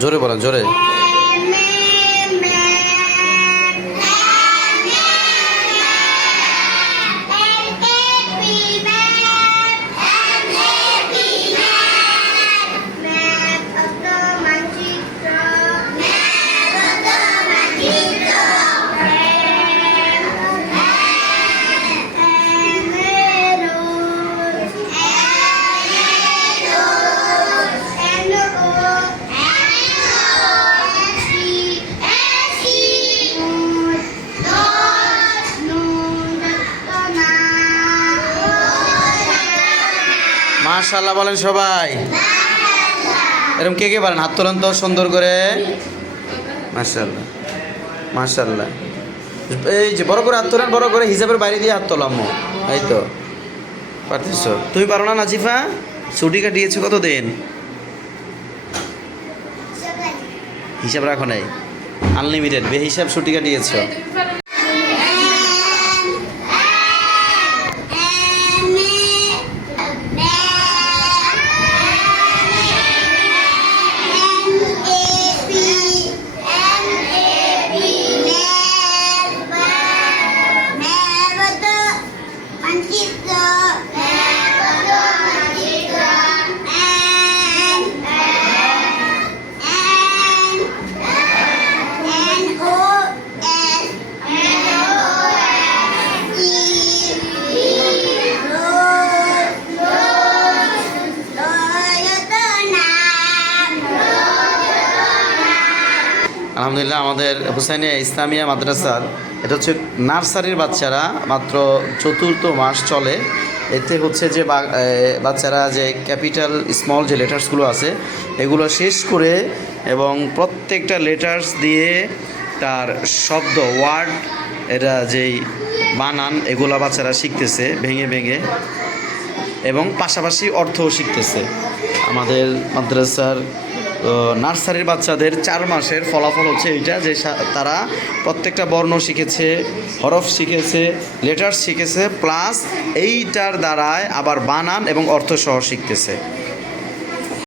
জোরে বলেন, জোরে। মাশাআল্লাহ বলেন সবাই। এরকম কে কে পারেন হাত তোলেন তো সুন্দর করে। মাশাআল্লাহ, মাশাআল্লাহ। এই যে বড় করে হাত তোলেন, বড় করে হিসাবের বাইরে দিয়ে হাত তোলাম। এই তো পারতেছ। তুমি পারো না নাজিফা? ছুটি কাটিয়েছো কতদিন? হিসাব রাখো নাই, আনলিমিটেড বেহিসাব ছুটি কাটিয়েছো। আলহামদুলিল্লাহ আমাদের হুসাইনিয়া ইসলামিয়া মাদ্রাসার এটা হচ্ছে নার্সারির বাচ্চারা, মাত্র 4th মাস চলে। এতে হচ্ছে যে বাচ্চারা যে ক্যাপিটাল স্মল যে লেটার্সগুলো আছে এগুলো শেষ করে এবং প্রত্যেকটা লেটার্স দিয়ে তার শব্দ ওয়ার্ড এটা যেই বানান এগুলো বাচ্চারা শিখতেছে ভেঙে ভেঙে, এবং পাশাপাশি অর্থও শিখতেছে। আমাদের মাদ্রাসার নার্সারির বাচ্চাদের 4 মাসের ফলাফল হচ্ছে এইটা, যে তারা প্রত্যেকটা বর্ণ শিখেছে, হরফ শিখেছে, লেটার শিখেছে, প্লাস এইটার দ্বারায় আবার বানান এবং অর্থ সহ শিখতেছে।